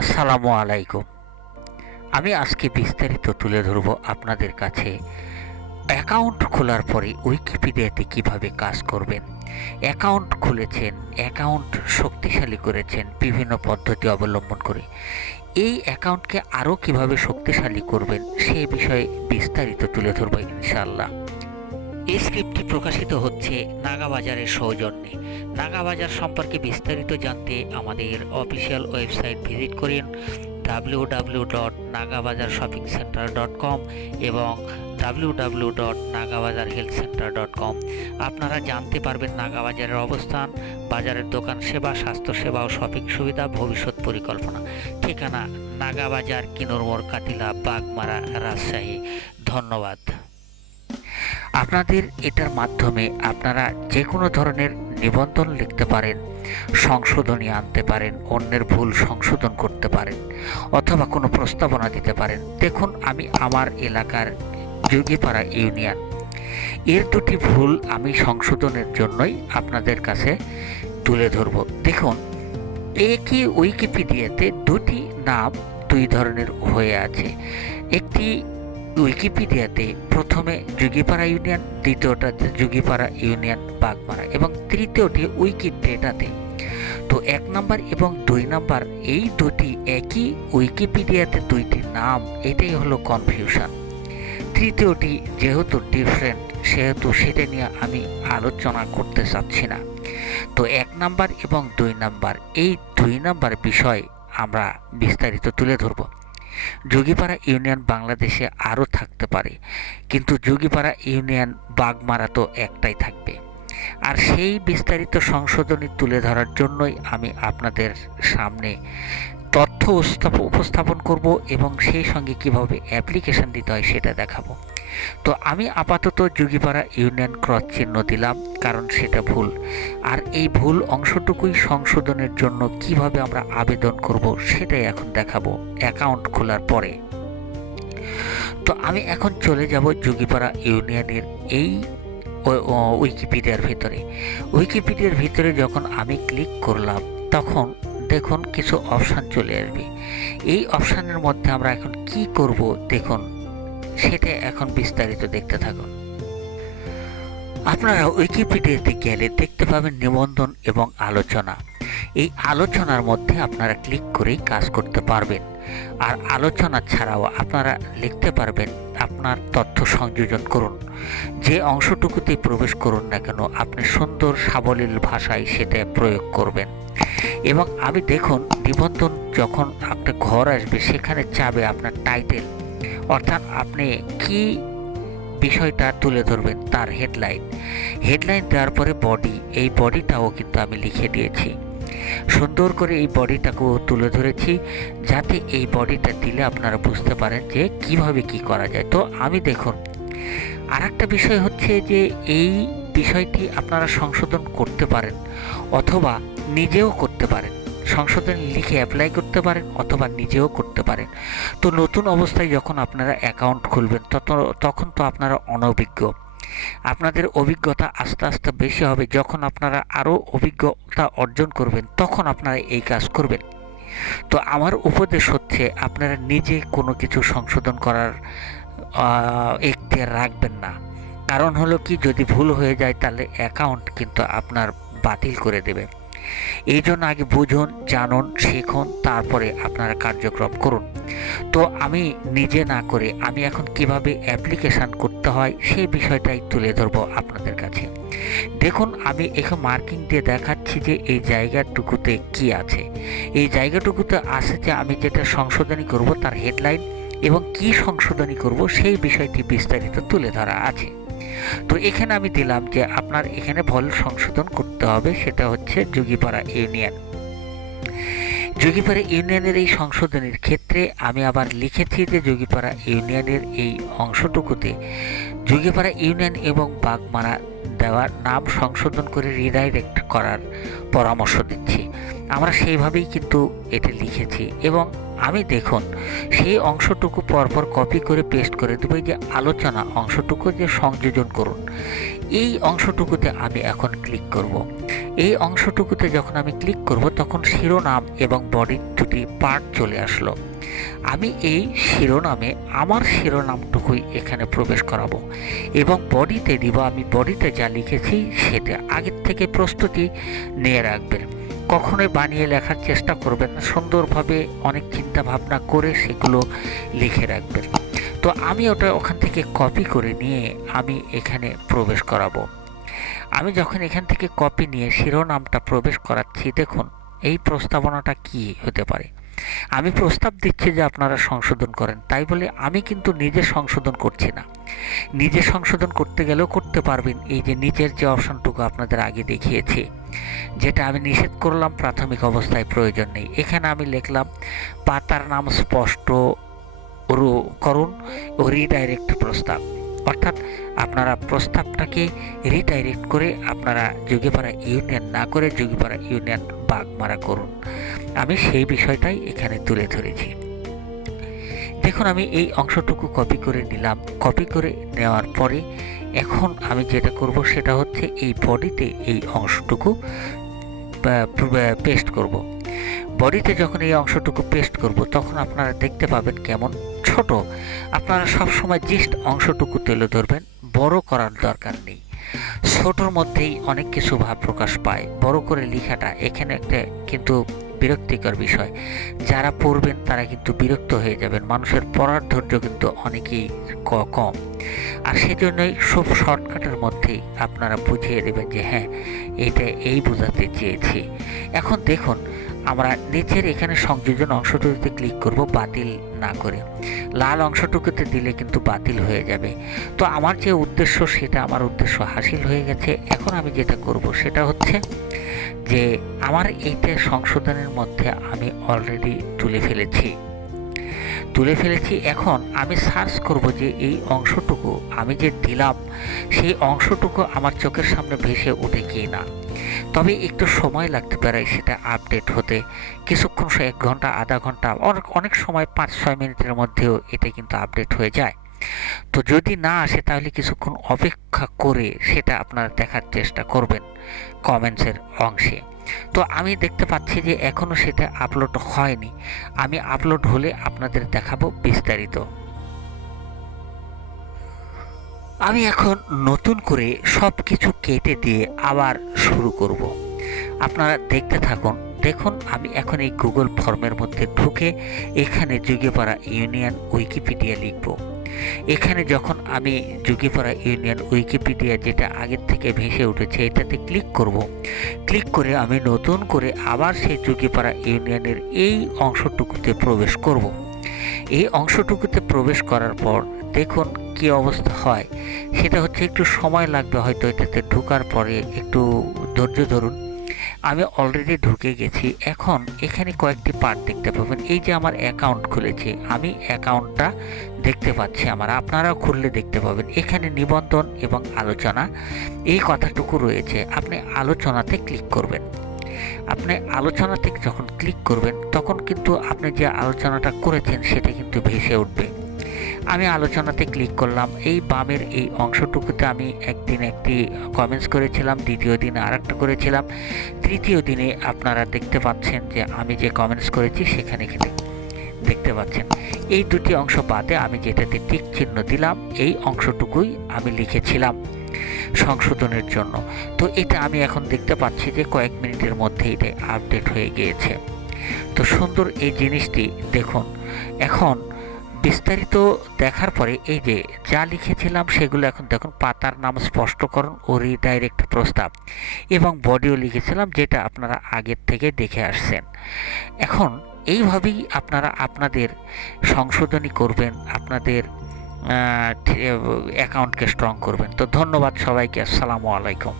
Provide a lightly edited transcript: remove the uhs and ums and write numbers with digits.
আসসালামু আলাইকুম। আমি আজকে বিস্তারিত তুলে ধরব আপনাদের কাছে অ্যাকাউন্ট খোলার পরে উইকিপিডিয়াতে কিভাবে কাজ করবেন। অ্যাকাউন্ট খুলেছেন, অ্যাকাউন্ট শক্তিশালী করেছেন বিভিন্ন পদ্ধতি অবলম্বন করে। এই অ্যাকাউন্টকে আরও কিভাবে শক্তিশালী করবেন সে বিষয়ে বিস্তারিত তুলে ধরব ইনশাআল্লাহ। এই স্ক্রিপ্টটি প্রকাশিত হচ্ছে নাগাবাজারের সৌজন্যে। নাগাবাজার সম্পর্কে বিস্তারিত জানতে আমাদের অফিসিয়াল ওয়েবসাইট ভিজিট করুন www.nagabazarshoppingcenter.com এবং www.nagabajarhealthcenter.com। আপনারা জানতে পারবেন নাগাবাজারের অবস্থান, বাজারের দোকান সেবা, স্বাস্থ্যসেবা ও শপিং সুবিধা, ভবিষ্যৎ পরিকল্পনা। ঠিকানা নাগাবাজার, কিনোরমোড়, কাতিলা, বাগমারা, রাজশাহী। ধন্যবাদ। আপনাদের এটার মাধ্যমে আপনারা যে কোনো ধরনের নিবন্ধন লিখতে পারেন, সংশোধনী আনতে পারেন, অন্যের ভুল সংশোধন করতে পারেন, অথবা কোনো প্রস্তাবনা দিতে পারেন। দেখুন, আমি আমার এলাকার যোগীপাড়া ইউনিয়ন এর দুটি ভুল আমি সংশোধনের জন্যই আপনাদের কাছে তুলে ধরব। দেখুন, একই উইকিপিডিয়াতে দুটি নাম দুই ধরনের হয়ে আছে। একটি উইকিপিডিয়াতে প্রথমে যোগীপাড়া ইউনিয়ন, দ্বিতীয়টাতে যোগীপাড়া ইউনিয়ন বাগমারা এবং তৃতীয়টি উইকিডেটাতে। তো 1 নাম্বার এবং 2 নাম্বার এই দুটি একই উইকিপিডিয়াতে দুইটি নাম, এটাই হলো কনফিউশন। তৃতীয়টি যেহেতু ডিফারেন্ট সেহেতু সেটা নিয়ে আমি আলোচনা করতে চাচ্ছি না। তো 1 নাম্বার এবং 2 নাম্বার এই 2 নাম্বার বিষয় আমরা বিস্তারিত তুলে ধরব। যোগীপাড়া ইউনিয়ন বাংলাদেশে আরও থাকতে পারে, কিন্তু যোগীপাড়া ইউনিয়ন বাগমারা তো একটাই থাকবে। আর সেই বিস্তারিত সংশোধনী তুলে ধরার জন্যই আমি আপনাদের সামনে তথ্য উপস্থাপন করব এবং সেই সঙ্গে কিভাবে অ্যাপ্লিকেশন দিতে হয় সেটা দেখাবো। তো আমি আপাতত যোগীপাড়া ইউনিয়ন ক্রস চিহ্ন দিলাম, কারণ সেটা ভুল। আর এই ভুল অংশটুকুই সংশোধনের জন্য কিভাবে আমরা আবেদন করব সেটাই এখন দেখাবো অ্যাকাউন্ট খোলার পরে। তো আমি এখন চলে যাব যোগীপাড়া ইউনিয়নের এই উইকিপিডিয়ার ভিতরে। উইকিপিডিয়ার ভিতরে যখন আমি ক্লিক করলাম তখন দেখুন কিছু অপশান চলে আসবে। এই অপশানের মধ্যে আমরা এখন কি করব দেখুন, সেটা এখন বিস্তারিত দেখতে থাকুন। আপনারা উইকিপিডিয়াতে গেলে দেখতে পাবেন নিবন্ধন এবং আলোচনা। এই আলোচনার মধ্যে আপনারা ক্লিক করেই কাজ করতে পারবেন। আর আলোচনা ছাড়াও আপনারা লিখতে পারবেন আপনার তথ্য সংযোজন করুন। যে অংশটুকুতেই প্রবেশ করুন না কেন আপনি সুন্দর সাবলীল ভাষায় সেটা প্রয়োগ করবেন। এবং আমি দেখুন, নিবন্ধন যখন একটা ঘর আসবে সেখানে চাবে আপনার টাইটেল, অর্থাৎ আপনি কি বিষয়টা তুলে ধরবেন তার হেডলাইন দেওয়ার পরে বডি, এই বডিটাও কিন্তু আমি লিখে দিয়েছি। সুন্দর করে এই বডিটাকেও তুলে ধরেছি যাতে এই বডিটা দিলে আপনারা বুঝতে পারেন যে কিভাবে কি করা যায়। তো আমি দেখুন, আর একটা বিষয় হচ্ছে যে এই বিষয়টি আপনারা সংশোধন করতে পারেন অথবা নিজেও করতে পারেন। সংশোধন লিখে অ্যাপ্লাই করতে পারেন অথবা নিজেও করতে পারেন। তো নতুন অবস্থায় যখন আপনারা অ্যাকাউন্ট খুলবেন তখন তো আপনারা অনভিজ্ঞ। আপনাদের অভিজ্ঞতা আস্তে আস্তে বেশি হবে। যখন আপনারা আরও অভিজ্ঞতা অর্জন করবেন তখন আপনারা এই কাজ করবেন। তো আমার উপদেশ হচ্ছে আপনারা নিজে কোনো কিছু সংশোধন করার এখতিয়ার রাখবেন না। কারণ হলো কি, যদি ভুল হয়ে যায় তাহলে অ্যাকাউন্ট কিন্তু আপনার বাতিল করে দেবে। এই জন্য আগে বুঝুন, জানুন, শিখুন, তারপরে আপনারা কার্যক্রম করুন। তো আমি নিজে না করে আমি এখন কিভাবে অ্যাপ্লিকেশান করতে হয় সেই বিষয়টাই তুলে ধরবো আপনাদের কাছে। দেখুন, আমি এখানে মার্কিং দিয়ে দেখাচ্ছি যে এই জায়গাটুকুতে কি আছে। এই জায়গাটুকুতে আছে যে আমি যেটা সংশোধনী করব তার হেডলাইন এবং কি সংশোধনী করব সেই বিষয়টি বিস্তারিত তুলে ধরা আছে। তো এখানে আমি দিলাম যে আপনার এখানে ভুল সংশোধন করতে হবে, সেটা হচ্ছে যোগীপাড়া ইউনিয়ন। যোগীপাড়া ইউনিয়নের এই সংশোধনের ক্ষেত্রে আমি আবার লিখেছি যে যোগীপাড়া ইউনিয়নের এই অংশটুকুতে যোগীপাড়া ইউনিয়ন এবং বাগমারা দেওয়ার নাম সংশোধন করে রিডাইরেক্ট করার পরামর্শ দিচ্ছি। আমরা সেইভাবেই কিন্তু এটা লিখেছি এবং আমি দেখুন সেই অংশটুকু পরপর কপি করে পেস্ট করে দেবো। এই যে আলোচনা অংশটুকু যে সংযোজন করুন, এই অংশটুকুতে আমি এখন ক্লিক করব। এই অংশটুকুতে যখন আমি ক্লিক করব তখন শিরোনাম এবং বডির দুটি পার্ট চলে আসলো। আমি এই শিরোনামে আমার শিরোনামটুকুই এখানে প্রবেশ করাবো এবং বডিতে দিব। আমি বডিতে যা লিখেছি সেটা আগের থেকে প্রস্তুতি নিয়ে রাখবেন। কখনোই বানিয়ে লেখার চেষ্টা করবেন না, সুন্দরভাবে অনেক চিন্তা ভাবনা করে সেগুলো লিখে রাখবেন। তো আমি ওটা ওখান থেকে কপি করে নিয়ে আমি এখানে প্রবেশ করাবো। আমি যখন এখান থেকে কপি নিয়ে শিরোনামটা প্রবেশ করাচ্ছি, দেখুন এই প্রস্তাবনাটা কি হতে পারে। আমি প্রস্তাব দিচ্ছি যে আপনারা সংশোধন করেন, তাই বলে আমি কিন্তু নিজে সংশোধন করছি না। নিজে সংশোধন করতে গেলেও করতে পারবেন। এই যে নিচের যে অপশনটুকু আপনাদের আগে দেখিয়েছি, যেটা আমি নিষেধ করলাম প্রাথমিক অবস্থায় প্রয়োজন নেই, এখানে আমি লিখলাম পাতার নাম স্পষ্ট করুন ও রিডাইরেক্ট প্রস্তাব। অর্থাৎ আপনারা প্রস্তাবটাকে রিডাইরেক্ট করে আপনারা যোগীপাড়া ইউনিয়ন না করে যোগীপাড়া ইউনিয়ন বাগমারা করুন। আমি সেই বিষয়টাই এখানে তুলে ধরেছি। দেখুন আমি এই অংশটুকু কপি করে নিলাম। কপি করে নেওয়ার পরে এখন আমি যেটা করব সেটা হচ্ছে এই বডিতে এই অংশটুকু পেস্ট করব। বডিতে যখন এই অংশটুকু পেস্ট করব তখন আপনারা দেখতে পাবেন কেমন ছোট। আপনারা সবসময় জিস্ট অংশটুকু তুলে ধরবেন, বড় করার দরকার নেই। ছোটোর মধ্যেই অনেক কিছু ভাব প্রকাশ পায়। বড় করে লেখাটা এখানে একটা কিন্তু বিরক্তিকর বিষয়। যারা পড়বেন তারা কিন্তু বিরক্ত হয়ে যাবেন। মানুষের পড়ার ধৈর্য কিন্তু অনেকেই কম, আর সেজন্যই সব শর্টকাটের মধ্যেই আপনারা বুঝিয়ে দেবেন যে হ্যাঁ এইটা এই বোঝাতে চেয়েছি। এখন দেখুন আমরা নিচের এখানে সংযোজন অংশটুকুতে ক্লিক করব বাতিল না করে। লাল অংশটুকুতে দিলে কিন্তু বাতিল হয়ে যাবে। তো আমার যে উদ্দেশ্য সেটা আমার উদ্দেশ্য হাসিল হয়ে গেছে। এখন আমি যেটা করব সেটা হচ্ছে যে আমার এইটা সংশোধনের মধ্যে আমি অলরেডি তুলে ফেলেছি। এখন আমি সার্চ করব যে এই অংশটুকু আমি যে দিলাম সেই অংশটুকু আমার চোখের সামনে ভেসে ওঠে কি না। তবে একটু সময় লাগতে পারে সেটা আপডেট হতে, কিছুক্ষণ 1 ঘন্টা আধা ঘন্টা, অনেক সময় 5-6 মিনিটের মধ্যেও এটা কিন্তু আপডেট হয়ে যায়। তো যদি না আসে তাহলে কিছুক্ষণ অপেক্ষা করে সেটা আপনারা দেখার চেষ্টা করবেন কমেন্টসের অংশে। তো আমি দেখতে পাচ্ছি যে এখনও সেটা আপলোড হয়নি। আমি আপলোড হলে আপনাদের দেখাবো বিস্তারিত। আমি এখন নতুন করে সব কিছু কেটে দিয়ে আবার শুরু করব। আপনারা দেখতে থাকুন। দেখুন আমি এখন এই গুগল ফর্মের মধ্যে ঢুকে এখানে যোগীপাড়া ইউনিয়ন উইকিপিডিয়া লিখব। এখানে যখন আমি যোগীপাড়া ইউনিয়ন উইকিপিডিয়া যেটা আগের থেকে ভেসে উঠেছে এটাতে ক্লিক করব। ক্লিক করে আমি নতুন করে আবার সেই যোগীপাড়া ইউনিয়নের এই অংশটুকুতে প্রবেশ করব। এই অংশটুকুতে প্রবেশ করার পর দেখুন কি অবস্থা হয়। সেটা হচ্ছে একটু সময় লাগবে হয়তো এটাতে ঢোকার পরে, একটু ধৈর্য ধরুন। আমি অলরেডি ঢুকে গেছি। এখন এখানে কয়েকটি পার্ট দেখতে পাবেন। এই যে আমার অ্যাকাউন্ট খুলেছে, আমি অ্যাকাউন্টটা দেখতে পাচ্ছি আপনারাও খুললে দেখতে পাবেন। এখানে নিবন্ধন এবং আলোচনা এই কথাটুকু রয়েছে। আপনি আলোচনাতে ক্লিক করবেন। আপনি আলোচনাতে যখন ক্লিক করবেন তখন কিন্তু আপনি যে আলোচনাটা করেছেন সেটা কিন্তু ভেসে উঠবে। আমি আলোচনাতে ক্লিক করলাম। এই বামের এই অংশটুকুতে আমি একদিন একটি কমেন্টস করেছিলাম, দ্বিতীয় দিনে আরেকটা করেছিলাম, তৃতীয় দিনে আপনারা দেখতে পাচ্ছেন যে আমি যে কমেন্টস করেছি সেখানে দেখতে পাচ্ছেন এই দুটি অংশ বাদে আমি যেটাতে টিক চিহ্ন দিলাম এই অংশটুকুই আমি লিখেছিলাম সংশোধনের জন্য। তো এটা আমি এখন দেখতে পাচ্ছি যে কয়েক মিনিটের মধ্যে এটা আপডেট হয়ে গিয়েছে। তো সুন্দর এই জিনিসটি দেখুন। এখন বিস্তারিত দেখার পরে এই যে যা লিখেছিলাম সেগুলো এখন দেখুন, পাতার নাম স্পষ্টকরণ ও রিডাইরেক্ট প্রস্তাব, এবং বডিও লিখেছিলাম যেটা আপনারা আগের থেকে দেখে আসছেন। এখন এইভাবেই আপনারা আপনাদের সংশোধনী করবেন, আপনাদের অ্যাকাউন্টকে স্ট্রং করবেন। তো ধন্যবাদ সবাইকে। আসসালামু আলাইকুম।